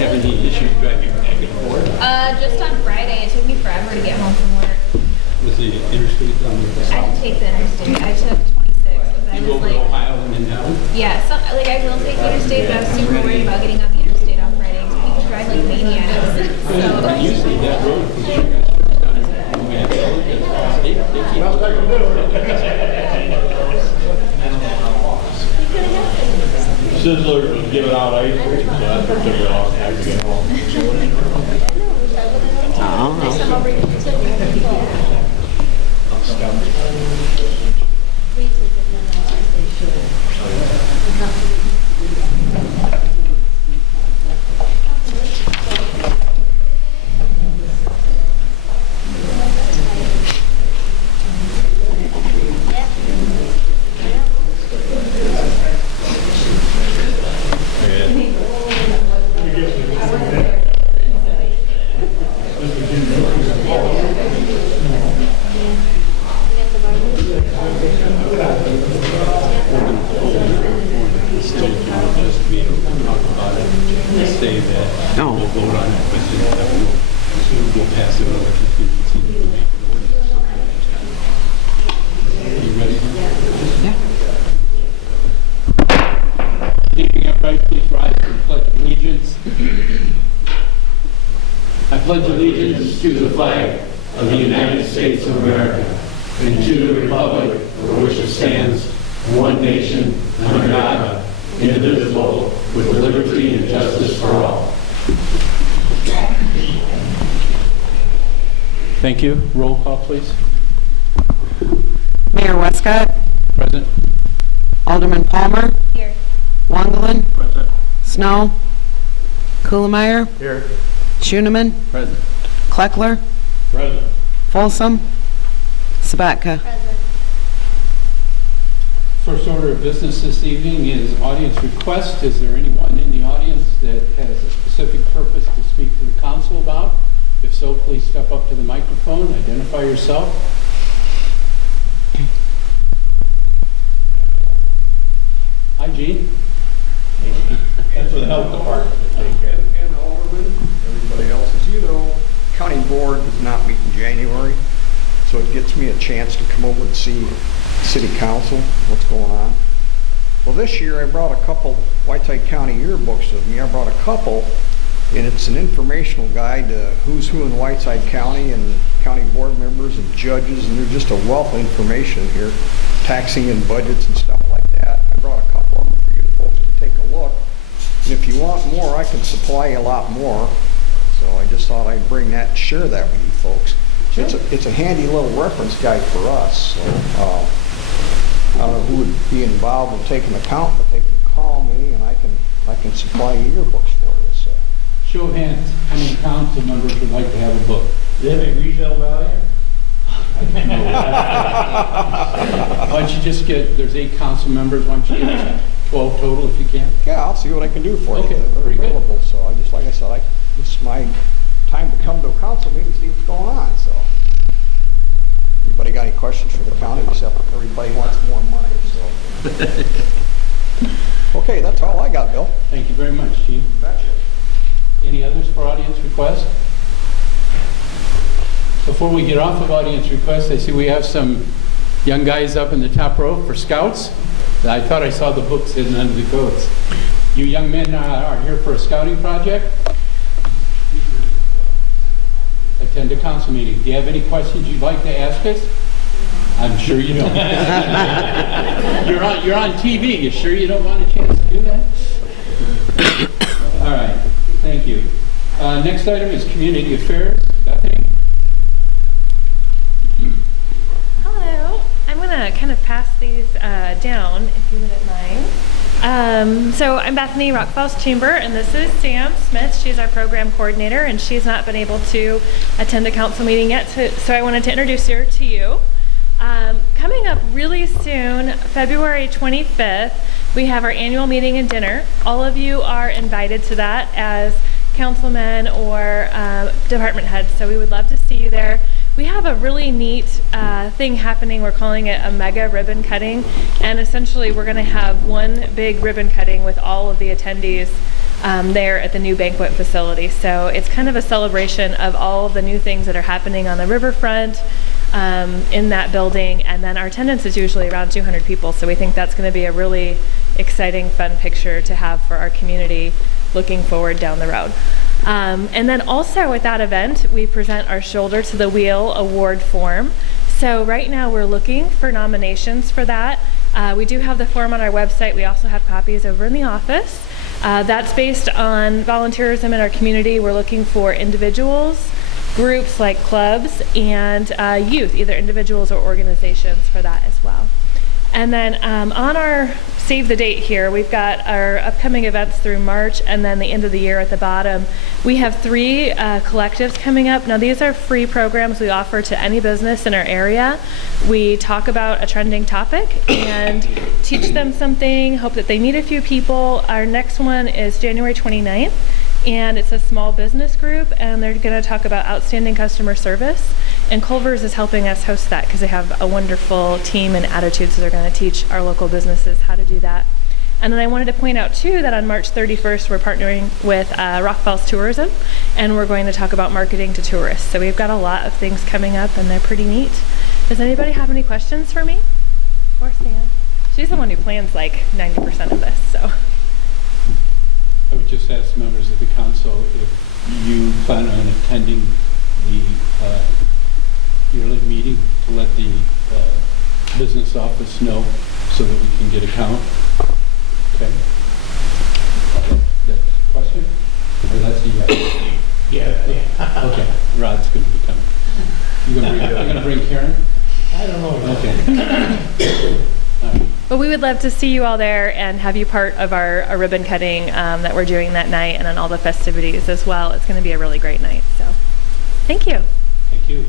have any issues driving back and forth? Just on Friday, it took me forever to get home from work. Was the interstate on the I had to take the interstate. I took 26 because I You go was over like, Ohio and then down? yeah, so, like I will take the interstate, but I was super worried about getting on the interstate on Friday. People drive like maniacs. But So, usually that road, because you guys first down in Manhattan, they keep Sizzler was giving out ice cream, so that's what took me off time to get home. say that we'll vote on it, but then we'll pass it over to contingency to make an ordinance. You ready? Yeah. Keeping upright, please rise and pledge allegiance. I pledge allegiance to the flag of the United States of America and to the republic for which it stands, one nation, under God, indivisible, with liberty and justice for all. Thank you. Roll call, please. Mayor Westcott, Present. Alderman Palmer, here. Wangelin, Present. Snow, Kuhlemeyer, Here. Schoeneman, Present. Kleckler, Present. Folsom, Sabatka. First order of business this evening is audience request. Is there anyone in the audience that has a specific purpose to speak to the council about? If so, please step up to the microphone, identify yourself. Hi, Gene. That's for the health department to take care of. And Alderman, everybody else, as you know, county board does not meet in January, so it gets me a chance to come over and see city council, what's going on. Well, this year I brought a couple Whiteside County yearbooks with me. I brought a couple, and it's an informational guide to who's who in Whiteside County and county board members and judges, and there's just a wealth of information here, taxing and budgets and stuff like that. I brought a couple of them for you folks to take a look. And if you want more, I can supply you a lot more. So I just thought I'd bring that and share that with you folks. Sure. It's a handy little reference guide for us. So I don't know who would be involved in taking account, but they can call me and I can supply you your books for you. So Show of hands, how many council members would like to have a book? Do they have any resale value? Why don't you just get, there's 8 council members, why don't you get 12 total if you can? yeah, I'll see what I can do for Okay, you. They're pretty good. available. So I just like I said, this is my time to come to a council meeting and see what's going on. So. Anybody got any questions for the county, except everybody wants more money, so. Okay, that's all I got, Bill. Thank you very much, Gene. Betcha. Any others for audience request? Before we get off of audience request, I see we have some young guys up in the top row for scouts. I thought I saw the books hidden under the coats. You young men are here for a scouting project? Attend a council meeting. Do you have any questions you'd like to ask us? I'm sure you don't. You're on TV. You sure you don't want a chance to do that? All right. Thank you. Next item is community affairs. Bethany? Hello. I'm going to kind of pass these down, if you wouldn't mind. So I'm Bethany Rockfalls Chamber, and this is Sam Smith. She's our program coordinator, and she's not been able to attend a council meeting yet, so I wanted to introduce her to you. Coming up really soon, February 25th, we have our annual meeting and dinner. All of you are invited to that as councilmen or department heads, so we would love to see you there. We have a really neat thing happening. We're calling it a mega ribbon cutting, and essentially we're going to have one big ribbon cutting with all of the attendees there at the new banquet facility. So it's kind of a celebration of all of the new things that are happening on the riverfront in that building. And then our attendance is usually around 200 people. So we think that's going to be a really exciting, fun picture to have for our community looking forward down the road. And then also at that event, we present our Shoulder to the Wheel award form. So right now we're looking for nominations for that. We do have the form on our website. We also have copies over in the office. That's based on volunteerism in our community. We're looking for individuals, groups like clubs, and youth, either individuals or organizations for that as well. And then on our save the date here, we've got our upcoming events through March and then the end of the year at the bottom. We have 3 collectives coming up. Now these are free programs we offer to any business in our area. We talk about a trending topic and teach them something, hope that they meet a few people. Our next one is January 29th. And it's a small business group, and they're going to talk about outstanding customer service. And Culver's is helping us host that because they have a wonderful team and attitude, so they're going to teach our local businesses how to do that. And then I wanted to point out, too, that on March 31st, we're partnering with Rock Falls Tourism, and we're going to talk about marketing to tourists. So we've got a lot of things coming up, and they're pretty neat. Does anybody have any questions for me? Or Sam? She's the one who plans like 90% of this, so. I would just ask members of the council if you plan on attending the yearly meeting to let the business office know so that we can get a count. Okay. That's a question? Or that's a yes? Yeah. Okay. Rod's going to be coming. You're going to bring Karen? I don't know. Okay. All right. But we would love to see you all there and have you part of our ribbon cutting that we're doing that night and on all the festivities as well. It's going to be a really great night. So thank you. Thank you.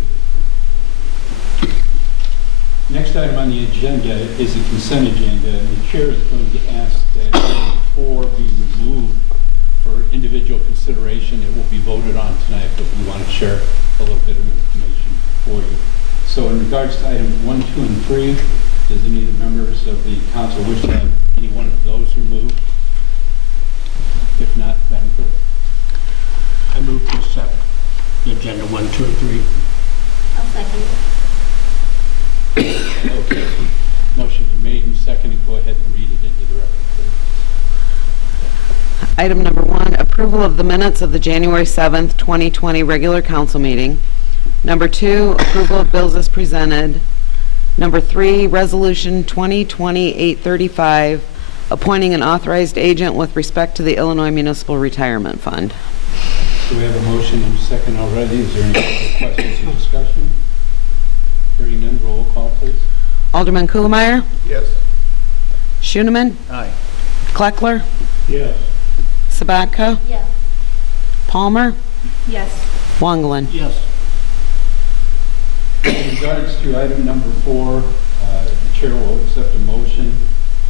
Next item on the agenda is the consent agenda, and the chair is going to ask that item 4 be removed for individual consideration. It will be voted on tonight, but we want to share a little bit of information for you. So in regards to items 1, 2, and 3, does any of the members of the council wish to have any one of those removed? If not, Madam Clerk. I move to accept the agenda 1, 2, and 3. I'll second. Okay. Motion is made and seconded. Go ahead and read it into the record, please. Item number 1, approval of the minutes of the January 7th, 2020 regular council meeting. Number 2, approval of bills as presented. Number 3, Resolution 2020-835, appointing an authorized agent with respect to the Illinois Municipal Retirement Fund. So we have a motion and a second already. Is there any other questions or discussion? Hearing none, roll call, please. Alderman Kuhlmeyer, Yes. Schoeneman, Aye. Kleckler, Yes. Sabatka, Yes. Palmer, Yes. Wangelin. Yes. In regards to item number 4, the chair will accept a motion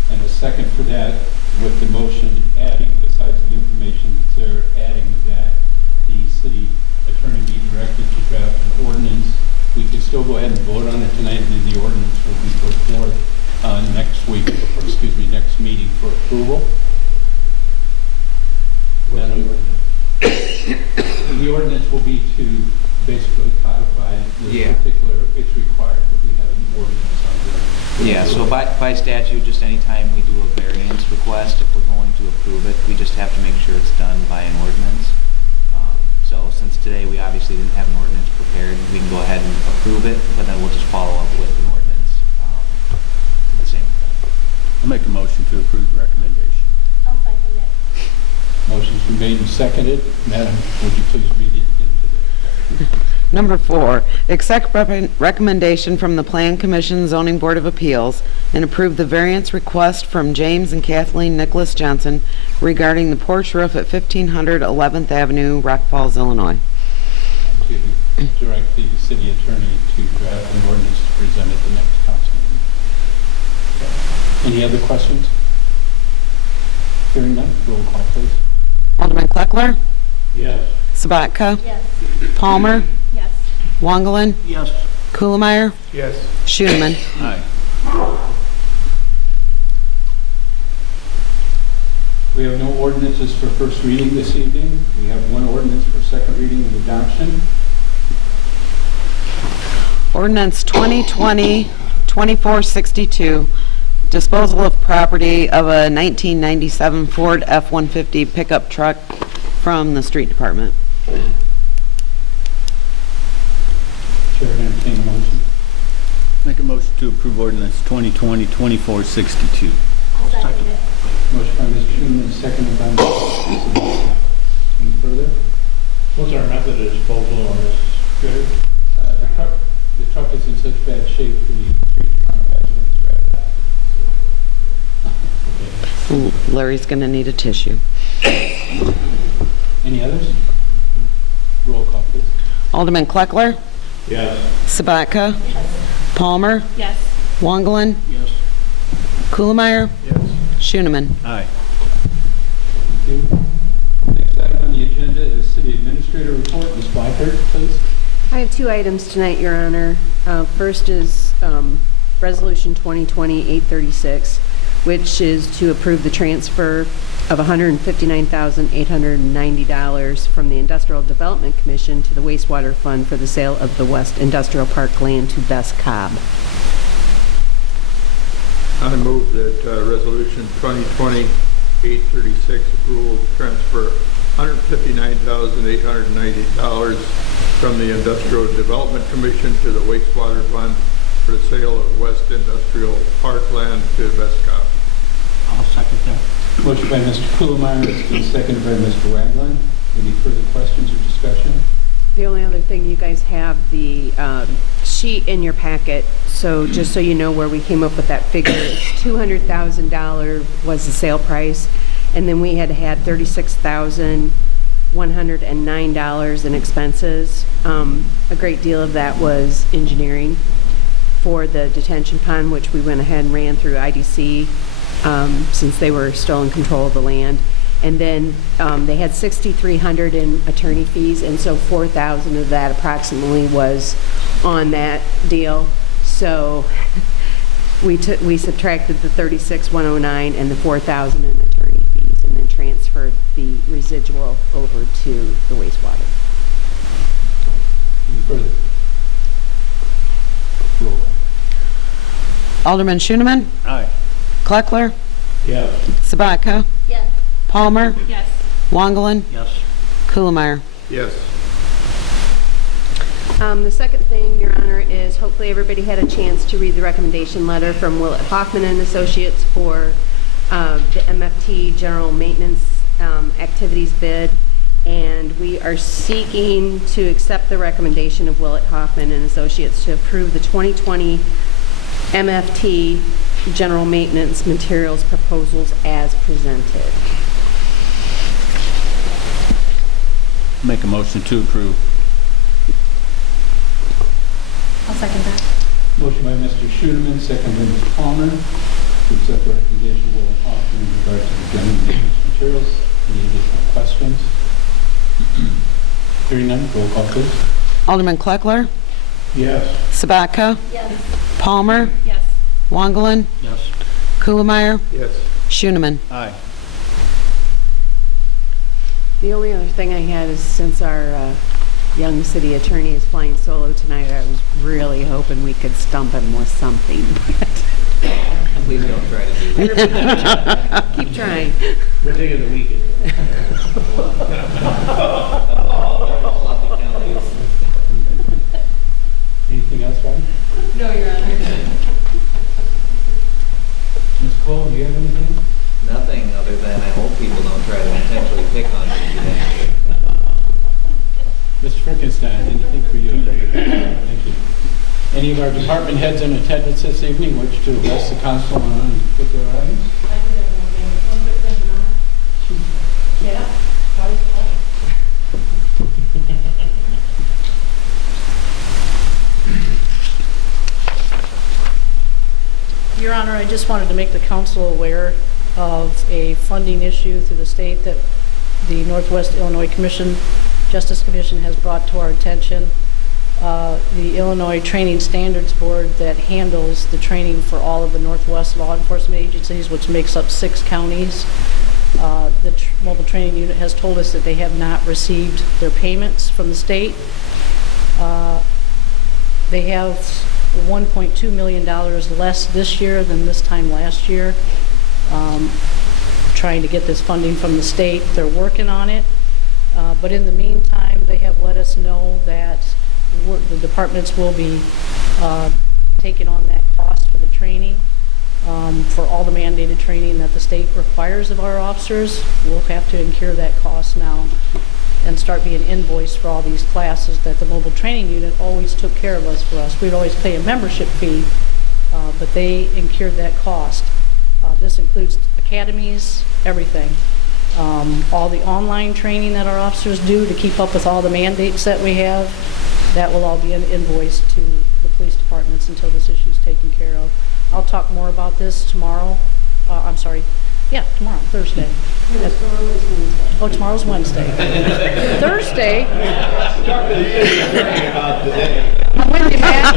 and a second for that, with the motion adding, besides the information that's there, adding that the city attorney be directed to draft an ordinance. We can still go ahead and vote on it tonight, and then the ordinance will be put forth next week, or excuse me, next meeting for approval. The ordinance will be to basically codify the particular, it's required that we have an ordinance on there. Yeah, so by statute, just anytime we do a variance request, if we're going to approve it, we just have to make sure it's done by an ordinance. So since today we obviously didn't have an ordinance prepared, we can go ahead and approve it, but then we'll just follow up with an ordinance to the same effect. I'll make a motion to approve the recommendation. I'll second it. Motion's been made and seconded. Madam, would you please read it into the... Number 4, accept recommendation from the Plan Commission Zoning Board of Appeals and approve the variance request from James and Kathleen Nicholas Johnson regarding the porch roof at 1500 11th Avenue, Rock Falls, Illinois. To direct the city attorney to draft an ordinance to present at the next council meeting. Any other questions? Hearing none, roll call, please. Alderman Kleckler, Yes. Sabatka, Yes. Palmer, Yes. Wangelin, Yes. Kuhlmeyer, Yes. Aye. We have no ordinances for first reading this evening. We have one ordinance for second reading and adoption. Ordinance 2020-2462, disposal of property of a 1997 Ford F-150 pickup truck from the street department. Chair will entertain a motion. Make a motion to approve ordinance 2020-2462. Motion by Mr. Schuman, seconded by Mr. Sabata. Any further? What's our method of disposal on this? Good. The truck is in such bad shape, the street department has to scrap it. Okay. Larry's going to need a tissue. Any others? Roll call, please. Alderman Kleckler, Yes. Sabatka, Palmer, Yes. Wongelin, Yes. Kuhlmeyer, Yes. Schooneman. Aye. Thank you. Next item on the agenda is City Administrator Report. Ms. Blackard, please. I have two items tonight, Your Honor. First is Resolution 2020-836, which is to approve the transfer of $159,890 from the Industrial Development Commission to the Wastewater Fund for the sale of the West Industrial Park land to Best Cobb. I move that Resolution 2020-836 approval to transfer $159,890 from the Industrial Development Commission to the Wastewater Fund for the sale of West Industrial Park land to Vescop. I'll second that. Motion by Mr. Kuhlmeyer, it's been seconded by Mr. Ragland. Any further questions or discussion? The only other thing, you guys have the sheet in your packet, so just so you know where we came up with that figure, $200,000 was the sale price, and then we had $36,109 in expenses. A great deal of that was engineering for the detention pond, which we went ahead and ran through IDC since they were still in control of the land. And then they had $6,300 in attorney fees, and so $4,000 of that approximately was on that deal. So we subtracted the $36,109 and the $4,000 in attorney fees, and then transferred the residual over to the wastewater. Any further? Roll call. Alderman Schooneman, Aye. Kleckler, Yes. Sabatka, Yes. Palmer, Yes. Wongelin, Yes. Kuhlmeyer. Yes. The second thing, Your Honor, is hopefully everybody had a chance to read the recommendation letter from Willett Hoffman and Associates for the MFT General Maintenance Activities bid. And we are seeking to accept the recommendation of Willett Hoffman and Associates to approve the 2020 MFT General Maintenance Materials proposals as presented. Make a motion to approve. I'll second that. Motion by Mr. Schooneman, seconded by Mr. Palmer, to accept the recommendation of Will Hoffman in regard to the general maintenance materials. Any additional questions? Hearing none, roll call, please. Alderman Kleckler, Yes. Sabatka, Yes. Palmer, Yes. Wongelin, Yes. Kuhlmeyer, Yes. Schooneman. Aye. The only other thing I had is, since our young city attorney is flying solo tonight, I was really hoping we could stump him with something. Please don't try to do that. Keep trying. We're taking the weekend. Anything else, Robin? No, Your Honor. Ms. Cole, do you have anything? Nothing other than I hope people don't try to intentionally pick on me today. Mr. Frankenstein, anything for you? Thank you. Any of our department heads in attendance this evening wish to address the council on any particular items? Your Honor, I just wanted to make the council aware of a funding issue through the state that the Northwest Illinois Justice Commission has brought to our attention. The Illinois Training Standards Board that handles the training for all of the Northwest law enforcement agencies, which makes up 6 counties, The mobile training unit has told us that they have not received their payments from the state. They have $1.2 million less this year than this time last year. Trying to get this funding from the state. They're working on it. But in the meantime, they have let us know that the departments will be taking on that cost for the training. For all the mandated training that the state requires of our officers, we'll have to incur that cost now and start being invoiced for all these classes that the mobile training unit always took care of us for us. We'd always pay a membership fee, but they incurred that cost. This includes academies, everything. All the online training that our officers do to keep up with all the mandates that we have, that will all be invoiced to the police departments until this issue is taken care of. I'll talk more about this tomorrow. I'm sorry. Yeah, tomorrow, Thursday. Oh, tomorrow's Wednesday. Thursday. I'm with you, Matt.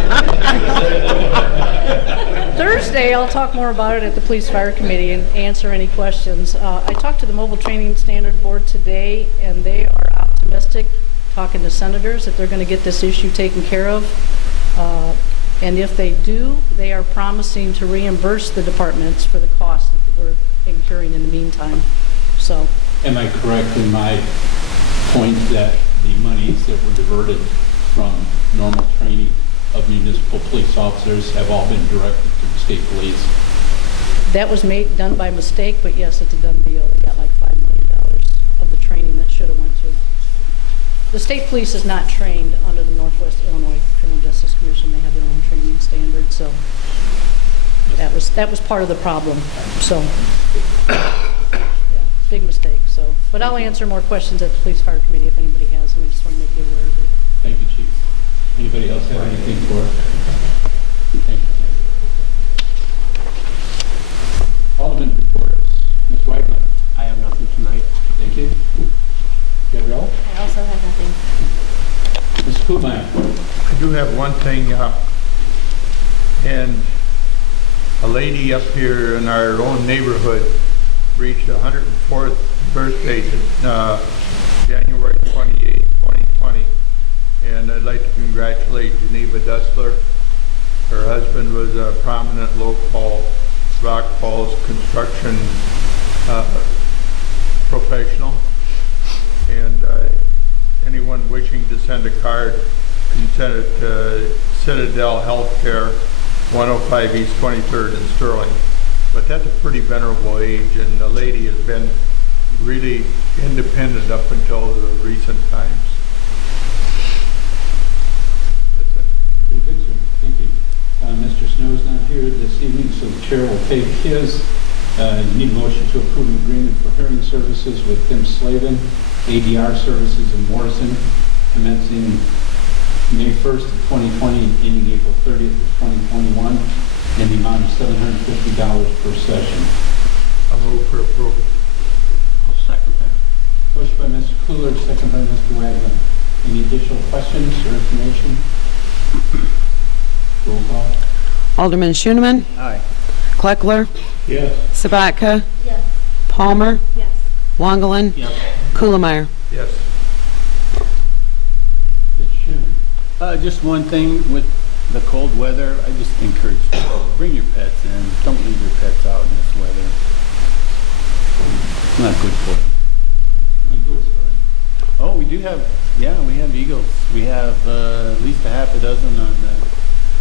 Thursday, I'll talk more about it at the Police Fire Committee and answer any questions. I talked to the Mobile Training Standard Board today, and they are optimistic, talking to senators, that they're going to get this issue taken care of. And if they do, they are promising to reimburse the departments for the costs that we're incurring in the meantime. So, am I correct in my point that the monies that were diverted from normal training of municipal police officers have all been directed to the state police? that was done by mistake, but yes, it's a done deal. They got like $5 million of the training that should have went to. The state police is not trained under the Northwest Illinois Criminal Justice Commission. They have their own training standards, so that was part of the problem. So, yeah, big mistake. So, but I'll answer more questions at the Police Fire Committee if anybody has them. I just want to make you aware of it. Thank you, Chief. Anybody else have anything for us? Thank you. Alderman reports. Ms. Whiteman. I have nothing tonight. Thank you. Gabrielle. I also have nothing. Mr. Kuhlmeyer. I do have one thing, and a lady up here in our own neighborhood reached her 104th birthday January 28, 2020, and I'd like to congratulate Geneva Dessler. Her husband was a prominent local Rock Falls construction professional, and anyone wishing to send a card can send it to Citadel Healthcare, 105 East 23rd in Sterling. But that's a pretty venerable age, and the lady has been really independent up until the recent times. That's it. Very good, sir. Thank you. Mr. Snow's not here this evening, so the chair will take his. You need a motion to approve an agreement for hearing services with Tim Slavin, ADR Services in Morrison, commencing May 1st of 2020 and ending April 30th of 2021, in the amount of $750 per session. I'll move for approval. I'll second that. Motion by Mr. Cooler, second by Mr. Wagner. Any additional questions or information? Roll call. Alderman Schoeneman. Aye. Kleckler. Yes. Sabatka. Yes. Palmer. Yes. Wangelin. Yes. Kuhlemeyer. Yes. Mr. Schuman. Just one thing with the cold weather, I just encourage people, bring your pets in. Don't leave your pets out in this weather. It's not good for them. Eagles. Oh, we do have, yeah, we have eagles. We have at least a half a dozen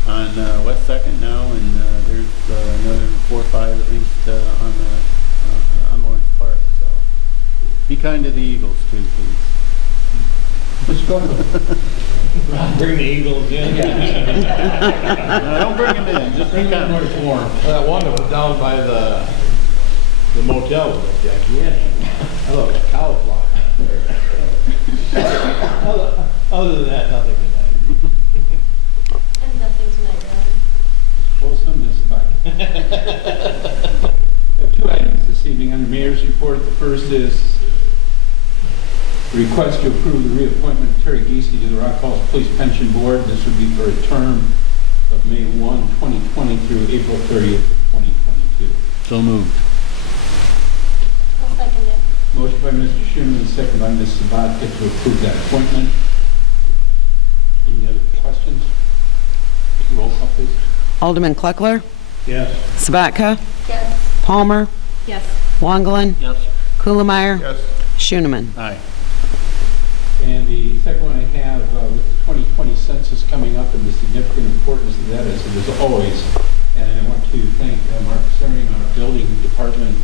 on West 2nd now, and there's another 4 or 5 at least on Lawrence Park. So be kind to the eagles too, please. Mr. Gorman. Bring the Eagles in. No, don't bring them in. Just be kind. Where it's warm. That one that was down by the motel was gigantic. I love a cow flock. Other than that, nothing tonight. And nothing tonight, Robin. Folsom, Ms. Black. I have 2 items this evening under Mayor's report. The first is a request to approve the reappointment of Terry Giese to the Rock Falls Police Pension Board. This would be for a term of May 1, 2020 through April 30th, 2022. So moved. I'll second it. Motion by Mr. Schuman, second by Ms. Sabatka to approve that appointment. Any other questions? Roll call, please. Alderman Kleckler, Yes. Sabatka, Yes. Palmer, Yes. Wongelin, Yes. Kuhlmeyer, Yes. Schooneman. Aye. And the second one I have, with the 2020 census coming up and the significant importance of that, as it is always. And I want to thank Mark Sering, our building department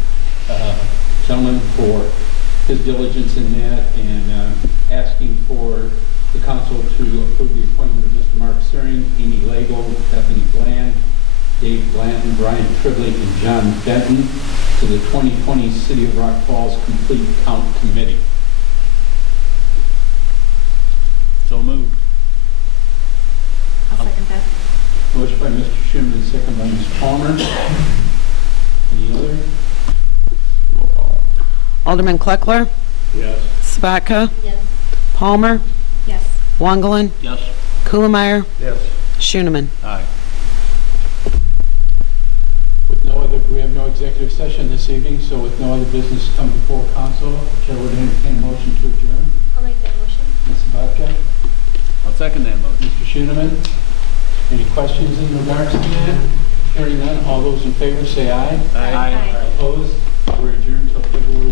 gentleman, for his diligence in that and asking for the council to approve the appointment of Mr. Mark Sering, Amy Lago, Bethany Bland, Dave Blanton, Brian Tribbley, and John Benton to the 2020 City of Rock Falls Complete Count Committee. So moved. I'll second that. Motion by Mr. Schuman, second by Ms. Palmer. Any other? Roll call. Alderman Kleckler, Yes. Sabatka, Yes. Palmer, Yes. Wongelin, Yes. Kuhlmeyer, Yes. Schooneman. Aye. With no other, we have no executive session this evening, so with no other business to come before council, Chair would entertain a motion to adjourn. I'll make that motion. Ms. Sabatka? I'll second that motion. Mr. Schooneman? Any questions in regards to that? Hearing none, all those in favor say aye. Aye. Opposed? We're adjourned until February